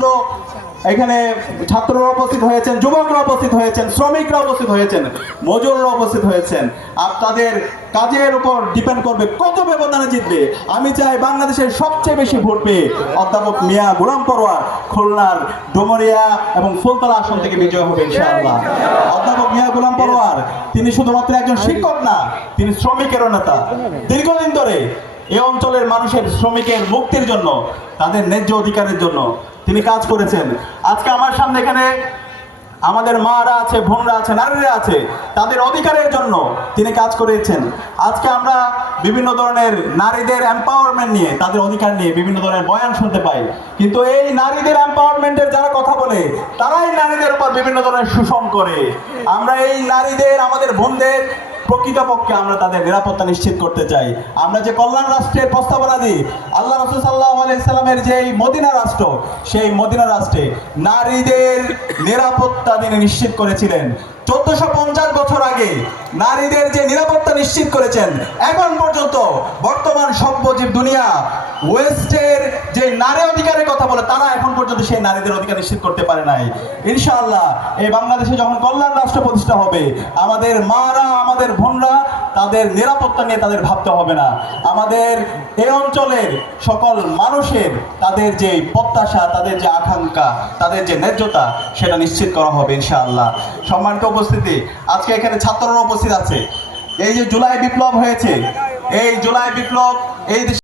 ছাত্র এখানে ছাত্ররা উপস্থিত হয়েছেন, যুবকরা উপস্থিত হয়েছেন, শ্রমিকরা উপস্থিত হয়েছেন, মজুররা উপস্থিত হয়েছেন। আর তাদের কাজের উপর ডিপেন্ড করবে কত ব্যবধানে জিতবে। আমি চাই বাংলাদেশের সবচেয়ে বেশি ভোট পেয়ে অধ্যাপক মিয়া গোলাম পরোয়ার খুলনার ডুমুরিয়া এবং ফুলতলা আসন থেকে বিজয় হবে ইনশাআল্লাহ। অধ্যাপক মিয়া গোলাম পরোয়ার তিনি শুধুমাত্র একজন শিক্ষক না, তিনি শ্রমিকেরও নেতা। দীর্ঘদিন ধরে এই অঞ্চলের মানুষের শ্রমিকের মুক্তির জন্য, তাদের ন্যায্য অধিকারের জন্য তিনি কাজ করেছেন। আজকে আমার সামনে এখানে আমাদের মারা আছে, বোনরা আছে, নারীরা আছে, তাদের অধিকারের জন্য তিনি কাজ করেছেন। আজকে আমরা বিভিন্ন ধরনের নারীদের এম্পাওয়ারমেন্ট নিয়ে, তাদের অধিকার নিয়ে বিভিন্ন ধরনের বয়ান শুনতে পাই, কিন্তু এই নারীদের এম্পাওয়ারমেন্টের যারা কথা বলে তারাই নারীদের উপর বিভিন্ন ধরনের শোষণ করে। আমরা এই নারীদের, আমাদের বোনদের প্রকৃতপক্ষে আমরা তাদের নিরাপত্তা নিশ্চিত করতে চাই। আমরা যে কল্যাণ রাষ্ট্রের প্রস্তাবনা দিই, আল্লাহ রাসূল সাল্লাল্লাহু আলাইহি সাল্লামের যে মদিনা রাষ্ট্র, সেই মদিনা রাষ্ট্রে নারীদের নিরাপত্তা তিনি নিশ্চিত করেছিলেন। 1450 বছর আগে নারীদের যে নিরাপত্তা নিশ্চিত করেছেন, এখন পর্যন্ত বর্তমান সভ্যজীব দুনিয়া ওয়েস্টের যে নারী অধিকারের কথা বলে তারা এখন পর্যন্ত সেই নারীদের অধিকার নিশ্চিত করতে পারে নাই। ইনশাআল্লাহ এই বাংলাদেশে যখন কল্যাণ রাষ্ট্র প্রতিষ্ঠা হবে, আমাদের মারা, আমাদের বোনরা, তাদের নিরাপত্তা নিয়ে তাদের ভাবতে হবে না। আমাদের এই অঞ্চলের সকল মানুষের তাদের যে প্রত্যাশা, তাদের যে আকাঙ্ক্ষা, তাদের যে ন্যায্যতা, সেটা নিশ্চিত করা হবে ইনশাআল্লাহ। সম্মানিত উপস্থিতি, আজকে এখানে ছাত্ররা উপস্থিত আছে। এই যে জুলাই বিপ্লব হয়েছে, এই জুলাই বিপ্লব এই